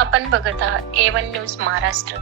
आपण बघत आहात ए वन न्यूज महाराष्ट्र.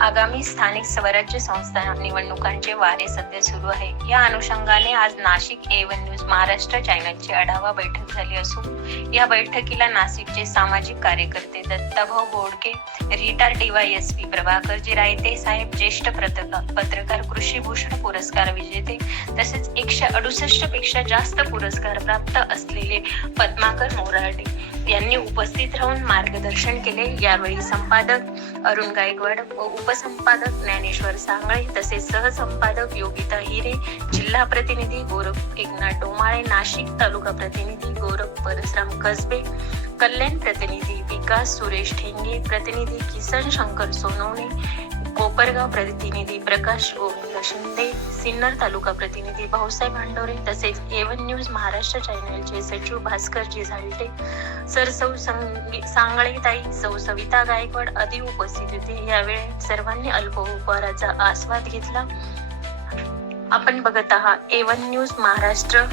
आगामी स्थानिक स्वराज्य संस्था निवडणुकांचे वारे सध्या सुरू आहे. या अनुषंगाने आज Nashik A one news Maharashtra चॅनलची आढावा बैठक झाली असून या बैठकीला नाशिकचे सामाजिक कार्यकर्ते दत्ताभाऊ बोडके रिटायर डीवायएसपी प्रभाकरजी रायते साहेब ज्येष्ठ पत्रकार पत्रकार कृषीभूषण पुरस्कार विजेते तसेच एकशे अडुसष्टपेक्षा जास्त पुरस्कार प्राप्त असलेले पद्माकर मोरारडे. यांनी उपस्थित राहून मार्गदर्शन केले. यावेळी संपादक अरुण गायकवाड व उपसंपादक ज्ञानेश्वर सांगळे तसेच सहसंपादक योगिता हिरे जिल्हा प्रतिनिधी गोरख एकनाथ डोमाळे नाशिक तालुका प्रतिनिधी गोरख परसराम कसबे कल्याण प्रतिनिधी विकास सुरेश ठेंगे प्रतिनिधी किसन शंकर सोनवणे कोपरगाव प्रतिनिधी प्रकाश गोविंद शिंदे सिन्नर तालुका प्रतिनिधी भाऊसाहेब भांडोरे तसेच एवन न्यूज महाराष्ट्र चॅनलचे सचिव भास्करजी झालटे सर सौ सांगळेताई सौ सविता गायकवाड आदी उपस्थित होते. यावेळी सर्वांनी अल्प उपहाराचा आस्वाद घेतला. आपण बघत आहात एवन न्यूज महाराष्ट्र.